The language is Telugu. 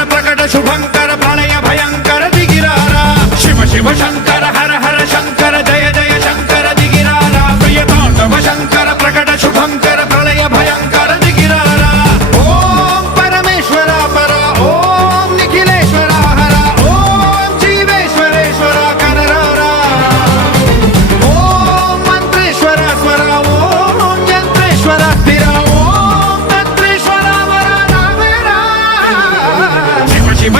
శుభంకర ప్రకట శుభంకర ప్రళయ భయంకర దిగిరారా శివ శివ శంకర హర హర శంకర జయ జయ శంకర దిగిరారా ప్రియ తాండవ శంకర ప్రకట శుభంకర ప్రళయ భయంకర దిగిరారా ఓం పరమేశ్వర పర ఓం నిఖిలేశ్వర హర ఓం జీవేశ్వరేశ్వర కనరారా ఓం మంత్రేశ్వర స్వర ఓం యంత్రేశ్వర స్థిర ఓం తంత్రేశ్వర వర నావేరా శివ శివ